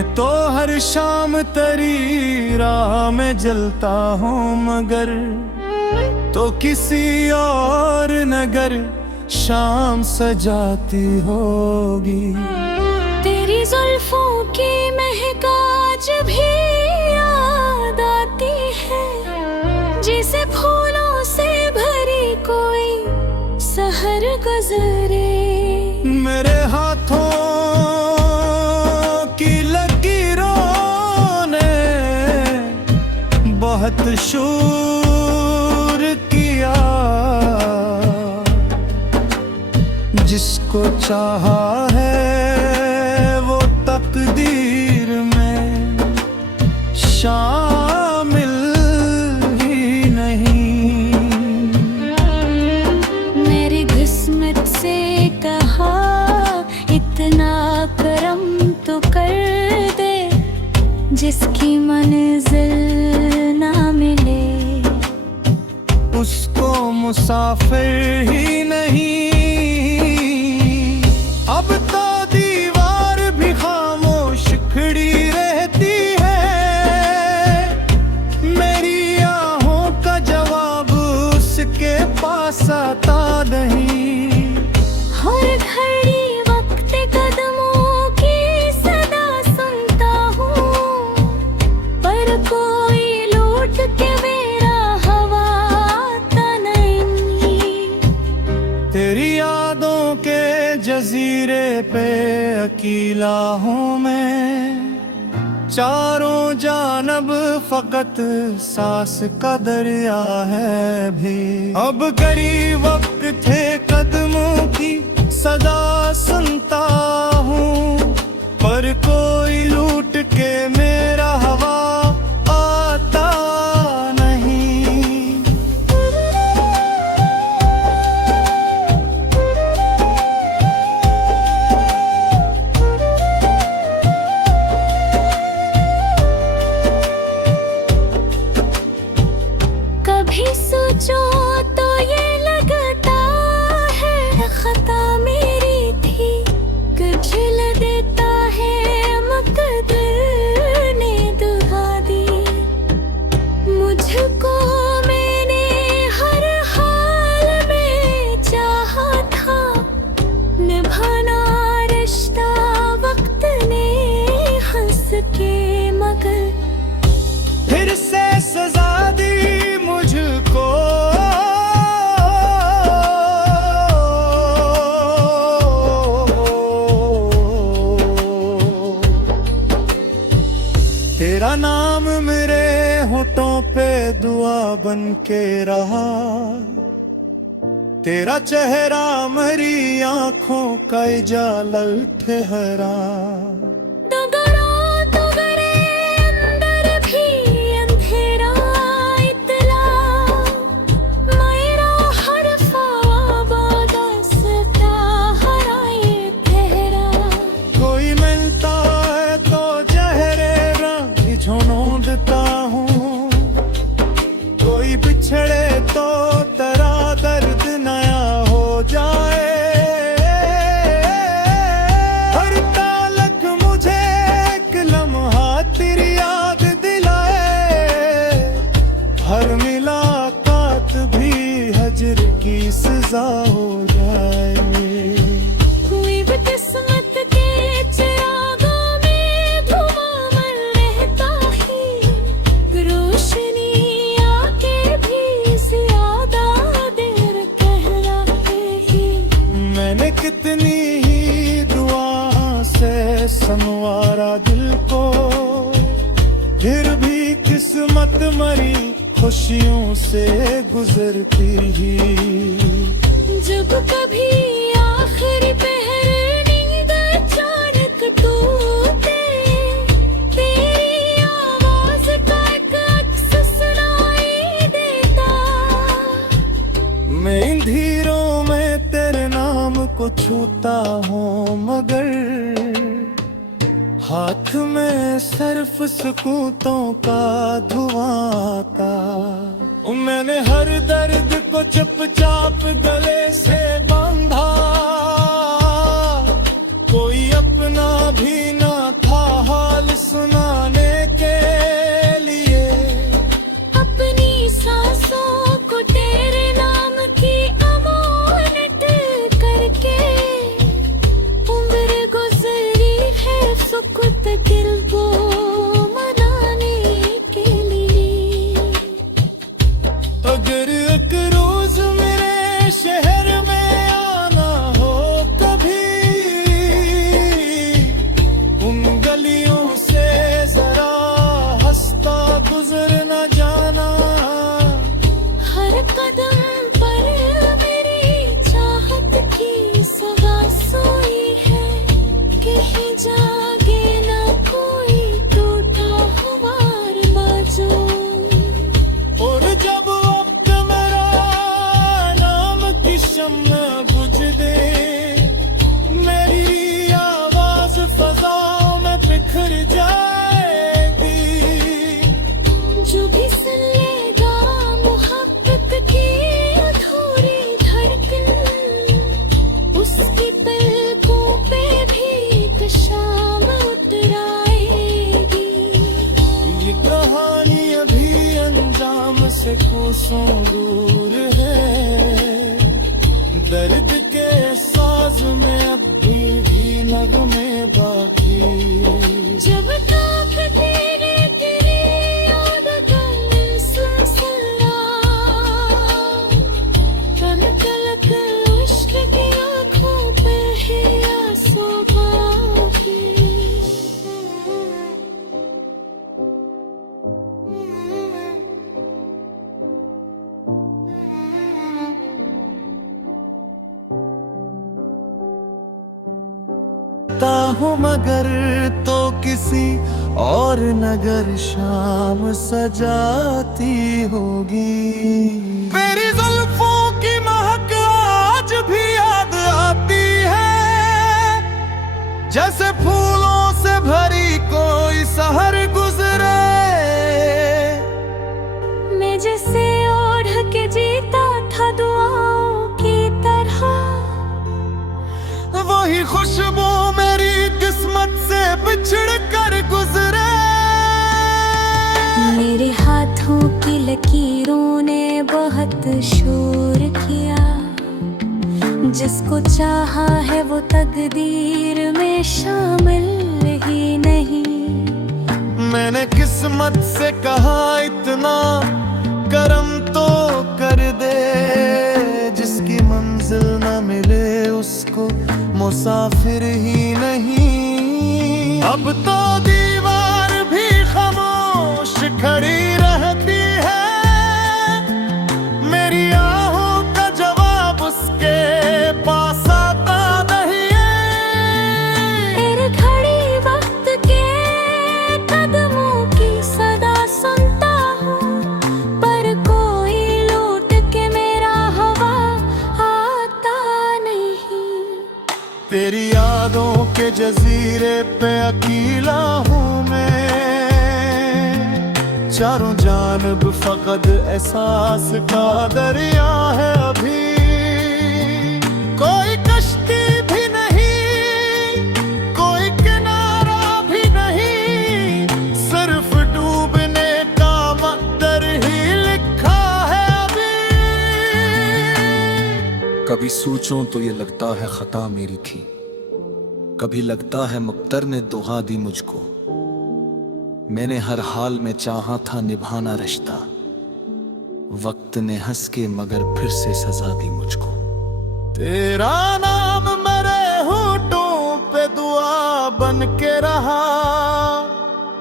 मैं तो हर शाम तेरी राह में जलता हूँ, मगर तो किसी और नगर शाम सजाती होगी। तेरी जुल्फों की महक आज भी याद आती है, जिसे फूलों से भरी कोई सहर गुजरे। मेरे हाथों की लकीरों ने बहुत शूर किया, जिसको चाहा है वो तकदीर में शामिल ही नहीं। मेरी किस्मत से कहा इतना करम तो कर दे, जिसकी मंजिल ना मिले उसको मुसाफिर ही नहीं। अब तो दीवार भी खामोश खड़ी रहती है, मेरी आहों का जवाब उसके पास आता नहीं। हर घड़ी वक्त कदमों की सदा सुनता हूँ, पर कोई लूट के मेरा हवा आता नहीं। तेरी यादों के जजीरे पे अकेला हूँ मैं, चारों जानब फकत सांस का दरिया है भी। अब करीब वक्त थे कदमों की सदा सुनता हूँ, पर कोई लूट के मेरा हवा आता नहीं। कभी सोचो तो ये लगता है खता मेरी थी, कुचल देता है मुकद्दर ने दुआ दी मुझको। मैंने हर हाल में चाहा था निभाना रिश्ता, वक्त ने हंस के मगर फिर से सजा दी मुझको। तेरा नाम मेरे होठों पे दुआ बन के रहा, तेरा चेहरा मेरी आंखों का इजाला ठहरा। बिछड़े तो तेरा दर्द नया हो जाए, हर तालक मुझे एक लम्हा तेरी याद दिलाए, हर मुलाकात भी हजर की सजा हो जाए। कोई भी किस्मत के चिरागों में धुआं मन रहता ही, रोशनी कितनी ही दुआ से संवारा दिल को, फिर भी किस्मत मरी खुशियों से गुजरती ही। जब कभी आखिरी पहर नींद अचानक टूटे, तेरी आवाज का एक अक्स सुनाई देता। मैं इन धीरों में तेरे नाम को छूता हूँ, मगर हाथ में सिर्फ सुकूतों का धुआं आता। मैंने हर दर्द को चुपचाप गले से बांधा, कोई अपना भी ना था हाल जो भी सुन लेगा मोहब्बत की अधूरी धड़कन, उसकी पलकों पे भी तो शाम उतर आएगी। ये कहानी अभी अंजाम से कोसों दूर है, दर्द के साज में अब भी नगमे बाकी। जब तक तेरे तेरी याद का सिलसिला, तन तलक इश्क की आँखों पे है आंसू बाकी। हूँ मगर तो किसी और नगर शाम सजाती होगी। मेरी जुल्फों की महक आज भी याद आती है, जैसे फूलों से भरी कोई सहर गुजरे। मैं जिसे ओढ़ के जीता था दुआओं की तरह, वही खुशबू मेरी किस्मत से बिछड़ कर गुजरे। मेरे हाथों की लकीरों ने बहुत शोर किया, जिसको चाहा है वो तकदीर में शामिल ही नहीं। मैंने किस्मत से कहा इतना करम तो कर दे, जिसकी मंजिल न मिले उसको मुसाफिर ही नहीं। अब तो दीवार भी खामोश खड़ी रहती है, मेरी आहों का जवाब उसके पास आता नहीं है। तेरे खड़ी वक्त के कदमों की सदा सुनता हूँ, पर कोई लूट के मेरा हवा आता नहीं। तेरी यादों के जजीरे पे अकेला हूँ मैं, चारों जानब फकत एहसास का दरिया है अभी। कोई कश्ती भी नहीं, कोई किनारा भी नहीं, सिर्फ डूबने का मकदर ही लिखा है अभी। कभी सोचूं तो ये लगता है खता मेरी थी, कभी लगता है मुक्तर ने दुआ दी मुझको। मैंने हर हाल में चाहा था निभाना रिश्ता, वक्त ने हंस के मगर फिर से सजा दी मुझको। तेरा नाम मेरे होठों पे दुआ बन के रहा,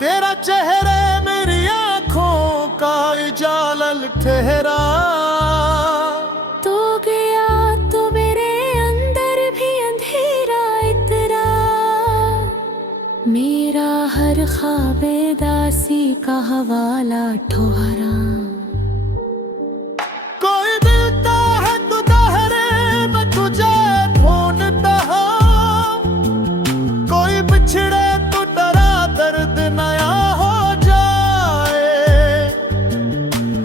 तेरा चेहरे मेरी आंखों का इजालल ठहरा। तो गया तो मेरे अंदर भी अंधेरा इतरा, मेरा हर ख्वाबे दासी का हवाला ठोहरा। कोई मिलता है तो दहरे मैं तुझे ढूंढता हूँ, कोई बिछड़े तो डरा दर्द नया हो जाए।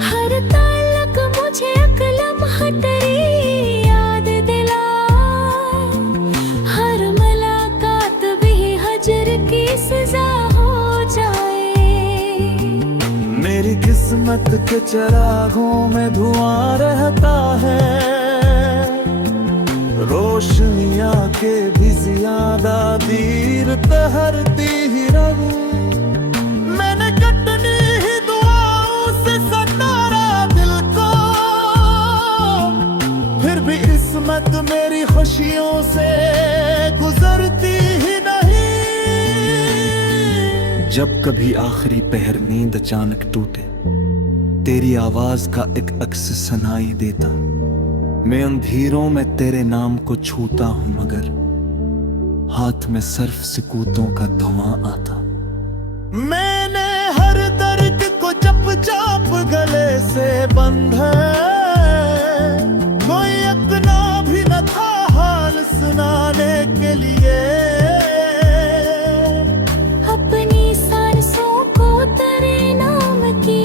हर ताल्लुक मुझे अकलम हटरी याद दिला, हर मुलाकात भी हजर की सजा हो जाए। मेरी किस्मत के चिरागों में धुआं रहता है, रोशनियां के भी ज्यादा दीर तहरती ही रहूं। मैंने कटनी ही दुआओं से सतारा दिल को, फिर भी किस्मत मेरी खुशियों से गुजरती ही नहीं। जब कभी आखिरी पहर नींद अचानक टूटे, तेरी आवाज का एक अक्स सुनाई देता। मैं अंधेरों में तेरे नाम को छूता हूँ, मगर हाथ में सिर्फ सुकूतों का धुआं आता। मैंने हर दर्द को चप चाप गले से बंधा, कोई अपना भी न था हाल सुनाने के लिए। अपनी सांसों को तेरे नाम की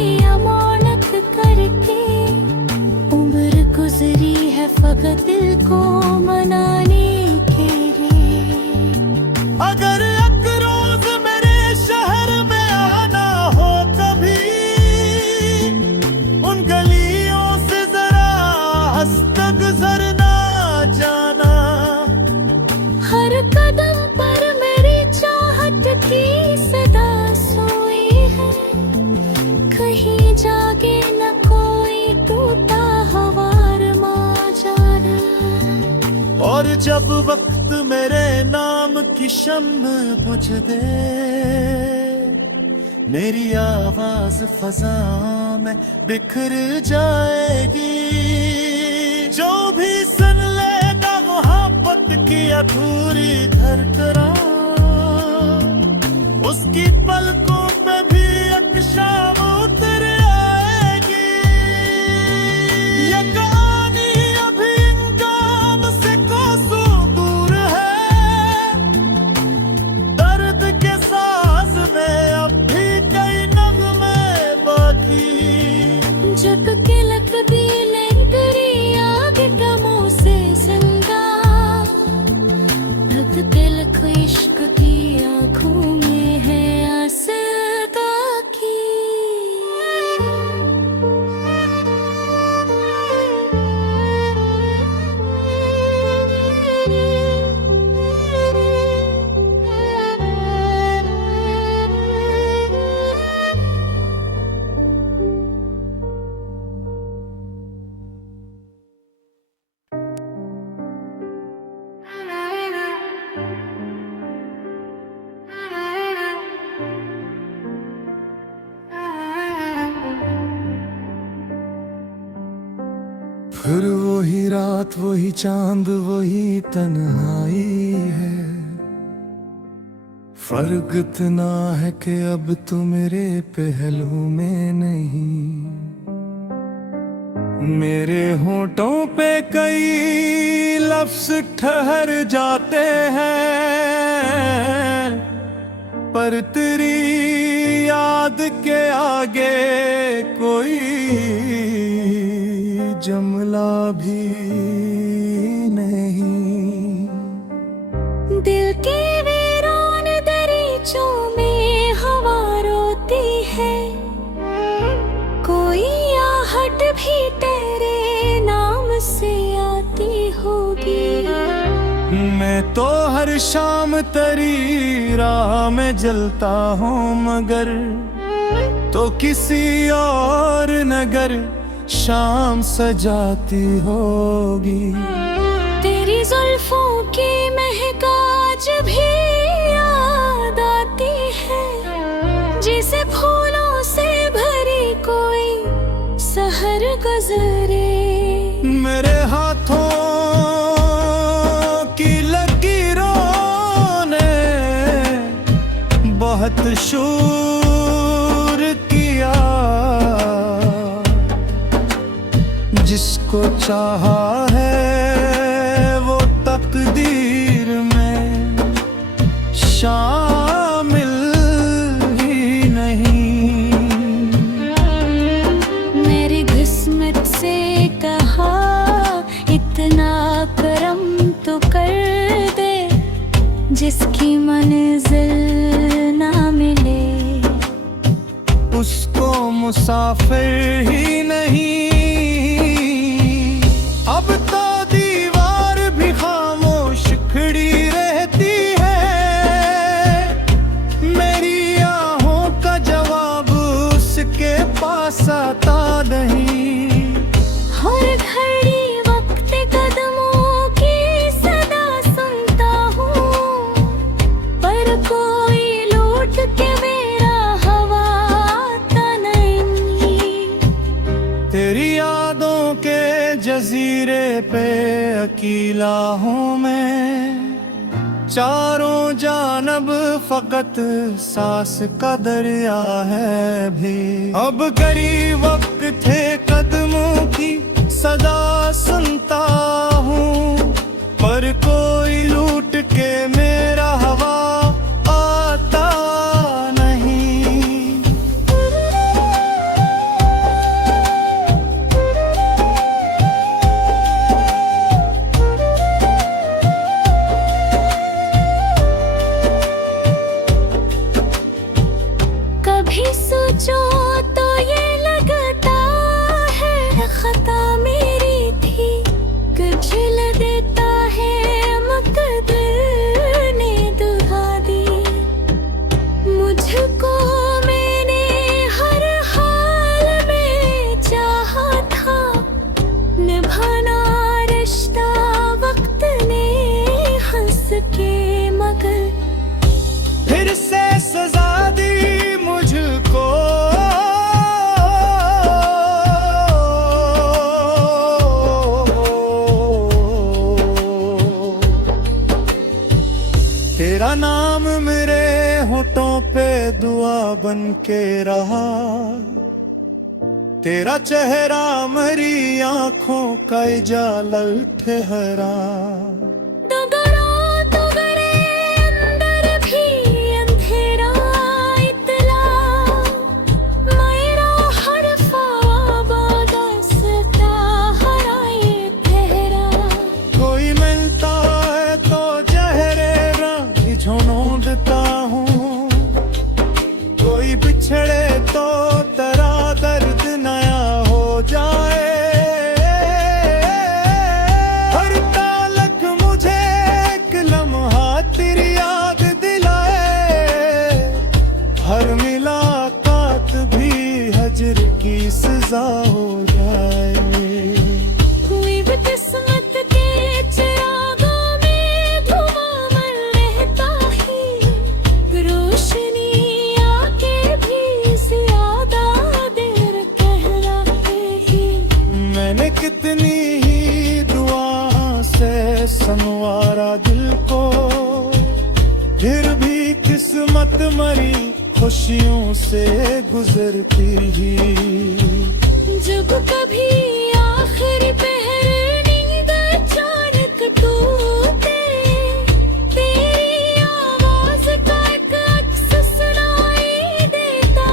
जब वक्त मेरे नाम की शम्म बुझ दे, मेरी आवाज फजा में बिखर जाएगी। जो भी सुन लेगा मोहब्बत की अधूरी धड़कन, उसकी पलकों पे भी एक शाम उतर आएगी। ये कहानी अभी इंजाम से कोसों दूर है, दर्द के साज में अब भी कई नगमे बाकी। जग के लक दिले करी आग कमों से संगा, रद के लक इश्क की आँखों में है आसदा की। फिर वही रात, वही चांद, वही तन्हाई है। फर्क इतना है कि अब तू मेरे पहलू में नहीं। मेरे होठों पे कई लफ्ज ठहर जाते हैं, पर तेरी याद के आगे कोई जमला भी नहीं। दिल के वीरान दरीचों में हवा रोती है, कोई आहट भी तेरे नाम से आती होगी। मैं तो हर शाम तेरी राह में जलता हूँ, मगर तो किसी और नगर शाम सजाती होगी। तेरी जुल्फों की महक आज भी याद आती है, जिसे फूलों से भरी कोई सहर गुजरे। मेरे हाथों की लकीरों ने बहुत शूर किया, जिसको चाहा है वो तकदीर में शामिल ही नहीं। मेरी किस्मत से कहा इतना करम तो कर दे, जिसकी मंजिल ना मिले उसको मुसाफिर ही नहीं। अब तो दीवार भी खामोश खड़ी रहती है, मेरी आहों का जवाब उसके पास आता नहीं। हर घड़ी वक्त कदमों की सदा सुनता हूँ, पर कोई लौट के मेरा हवा आता नहीं। तेरी यादों के जजीरे पे अकेला हूँ मैं, चारों जानब फकत सांस का दरिया है भी। अब करीब वक्त थे कदमों की सदा सुनता हूँ, पर कोई लूट के मेरा हवा आता नहीं। कभी सोचो तो ये लगता बन के रहा, तेरा चेहरा मेरी आंखों का इजाला ठहरा। बिछड़े तो तेरा दर्द नया हो जाए, हर तालक मुझे एक लम्हा तेरी याद दिलाए, हर मुलाकात भी हजर की सजा हो जाए। कोई भी किस्मत के चिरागों में धुआं मन रहता है, रोशनी कितनी ही दुआ से संवारा दिल को, फिर भी किस्मत मरी खुशियों से गुजरती ही। जब कभी आखिरी पहर नींद अचानक टूटे, तेरी आवाज का एक अक्स सुनाई देता,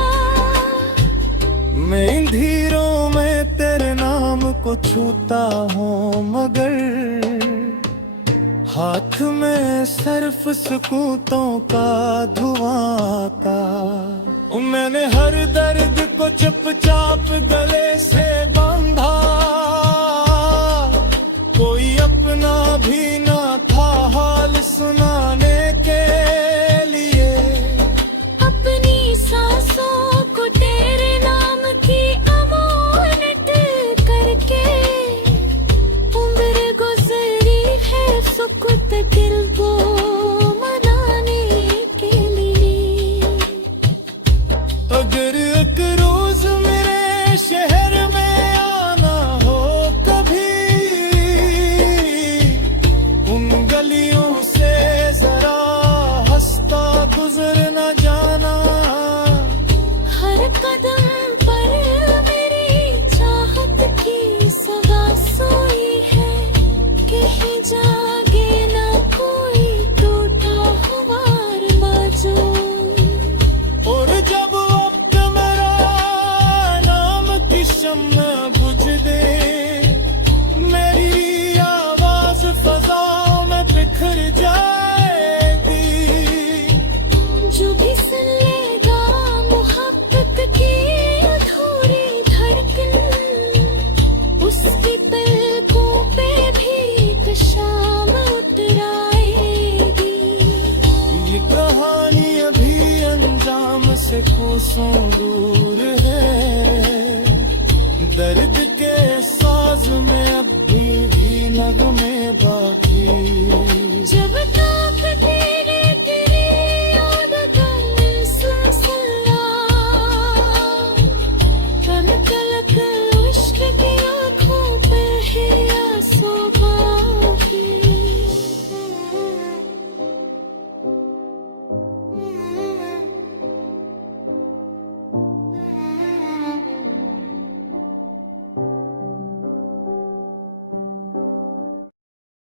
मैं इन धीरों में तेरे नाम को छूता हूँ, मगर हाथ में सिर्फ सुकूतों का धुआं आता। मैंने हर दर्द को चुपचाप गले से बांधा, कोई अपना भी ना था हाल सुनाने के लिए। अपनी सांसों को तेरे नाम की अमानत करके उम्र गुजरी है सुकूत दिल को मनाने के लिए। अगर एक रोज मेरे शहर में आना हो कभी, उन गलियों से जरा हंसता गुजर न जाना। हर कदम पर मेरी चाहत की सगा सोई है, कहीं जागे ना कोई टूटा हुआ बाजू। और जब वक्त मेरा नाम की शम्मा